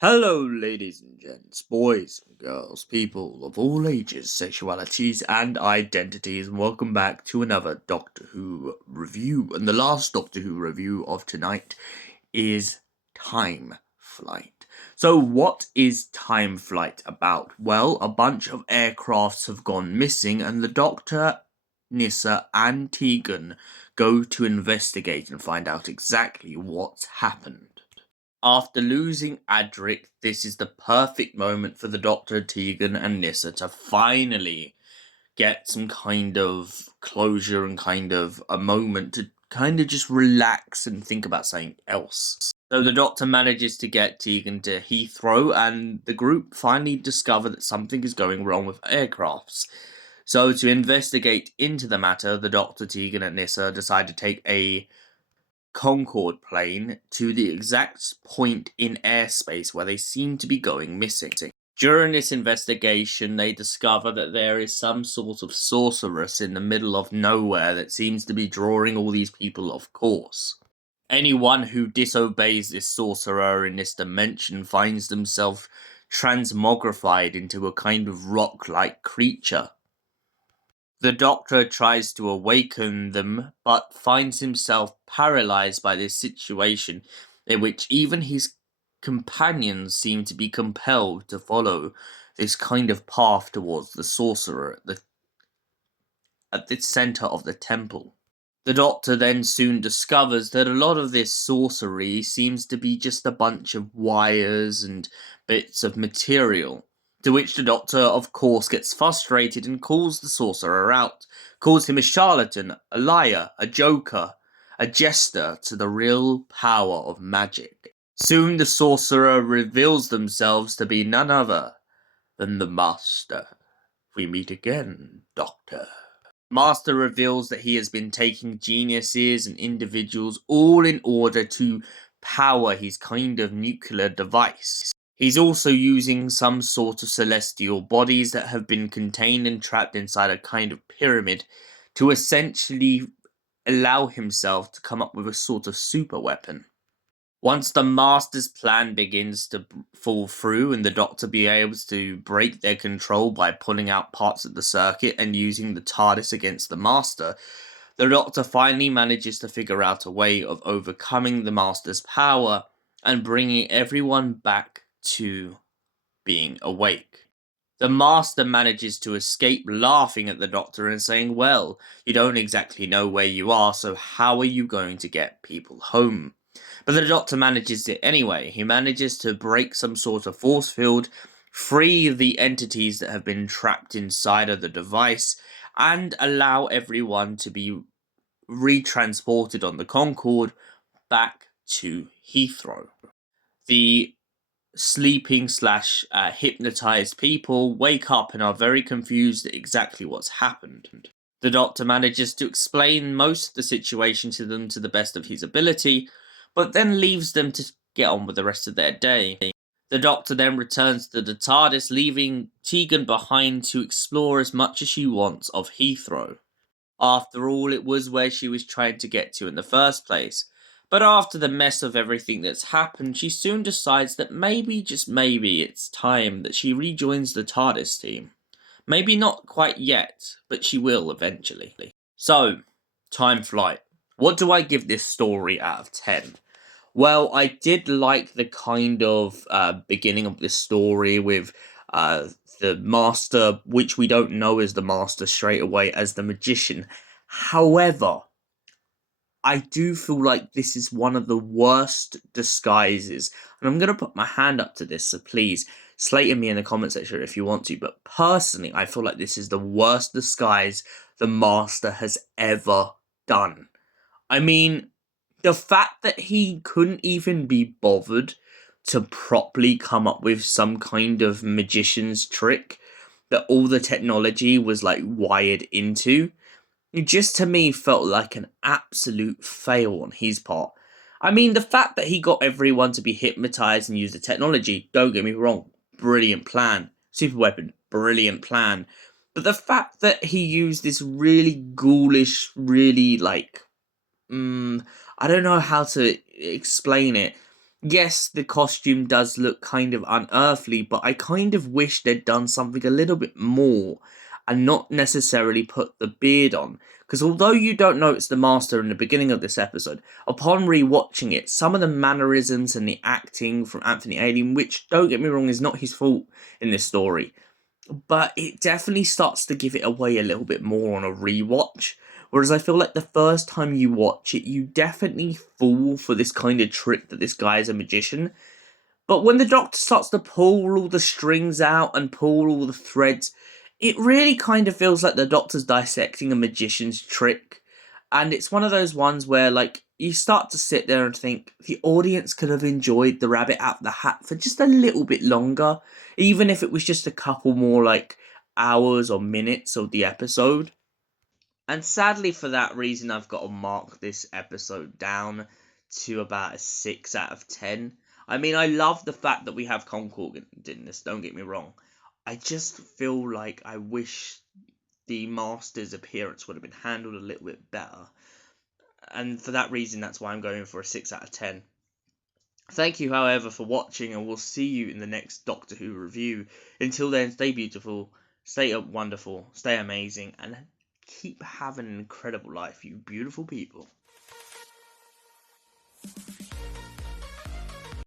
Hello, ladies and gents, boys and girls, people of all ages, sexualities, and identities, and welcome back to another Doctor Who review. And the last Doctor Who review of tonight is Time Flight. So, what is Time Flight about? Well, a bunch of aircrafts have gone missing, and the Doctor, Nyssa, and Tegan go to investigate and find out exactly what's happened. After losing Adric, this is the perfect moment for the Doctor, Tegan, and Nyssa to finally get some kind of closure and kind of a moment to kind of just relax and think about something else. So the Doctor manages to get Tegan to Heathrow, and the group finally discover that something is going wrong with aircrafts. So to investigate into the matter, the Doctor, Tegan, and Nyssa decide to take a Concorde plane to the exact point in airspace where they seem to be going missing. During this investigation, they discover that there is some sort of sorceress in the middle of nowhere that seems to be drawing all these people off course. Anyone who disobeys this sorcerer in this dimension finds themselves transmogrified into a kind of rock-like creature. The Doctor tries to awaken them, but finds himself paralyzed by this situation, in which even his companions seem to be compelled to follow this kind of path towards the sorcerer at the center of the temple. The Doctor then soon discovers that a lot of this sorcery seems to be just a bunch of wires and bits of material. To which the Doctor, of course, gets frustrated and calls the sorcerer out, calls him a charlatan, a liar, a joker, a jester to the real power of magic. Soon the sorcerer reveals themselves to be none other than the Master. We meet again, Doctor. Master reveals that he has been taking geniuses and individuals all in order to power his kind of nuclear device. He's also using some sort of celestial bodies that have been contained and trapped inside a kind of pyramid to essentially allow himself to come up with a sort of super weapon. Once the Master's plan begins to fall through and the Doctor be able to break their control by pulling out parts of the circuit and using the TARDIS against the Master, the Doctor finally manages to figure out a way of overcoming the Master's power and bringing everyone back to being awake. The Master manages to escape laughing at the Doctor and saying, well, you don't exactly know where you are, so how are you going to get people home? But the Doctor manages it anyway. He manages to break some sort of force field, free the entities that have been trapped inside of the device, and allow everyone to be retransported on the Concorde back to Heathrow. The sleeping / hypnotized people wake up and are very confused at exactly what's happened. The Doctor manages to explain most of the situation to them to the best of his ability, but then leaves them to get on with the rest of their day. The Doctor then returns to the TARDIS, leaving Tegan behind to explore as much as she wants of Heathrow. After all, it was where she was trying to get to in the first place. But after the mess of everything that's happened, she soon decides that maybe, just maybe, it's time that she rejoins the TARDIS team. Maybe not quite yet, but she will eventually. So, Time Flight. What do I give this story out of 10? Well, I did like the kind of beginning of this story with the Master, which we don't know as the Master straight away, as the Magician. However, I do feel like this is one of the worst disguises, and I'm going to put my hand up to this, so please slate me in the comment section if you want to, but personally, I feel like this is the worst disguise the Master has ever done. I mean, the fact that he couldn't even be bothered to properly come up with some kind of magician's trick that all the technology was like wired into, it just to me felt like an absolute fail on his part. I mean, the fact that he got everyone to be hypnotized and use the technology, don't get me wrong, brilliant plan. Super weapon, brilliant plan. But the fact that he used this really ghoulish, really I don't know how to explain it. Yes, the costume does look kind of unearthly, but I kind of wish they'd done something a little bit more and not necessarily put the beard on. Because although you don't know it's the Master in the beginning of this episode, upon rewatching it, some of the mannerisms and the acting from Anthony Alien, which, don't get me wrong, is not his fault in this story, but it definitely starts to give it away a little bit more on a rewatch. Whereas I feel like the first time you watch it, you definitely fall for this kind of trick that this guy is a magician. But when the Doctor starts to pull all the strings out and pull all the threads, it really kind of feels like the Doctor's dissecting a magician's trick. And it's one of those ones where, like, you start to sit there and think the audience could have enjoyed the rabbit out of the hat for just a little bit longer, even if it was just a couple more, like, hours or minutes of the episode. And sadly, for that reason, I've got to mark this episode down to about a 6 out of 10. I mean, I love the fact that we have Concord in this, don't get me wrong. I just feel like I wish the Master's appearance would have been handled a little bit better. And for that reason, that's why I'm going for a 6 out of 10. Thank you, however, for watching, and we'll see you in the next Doctor Who review. Until then, stay beautiful, stay wonderful, stay amazing, and keep having an incredible life, you beautiful people.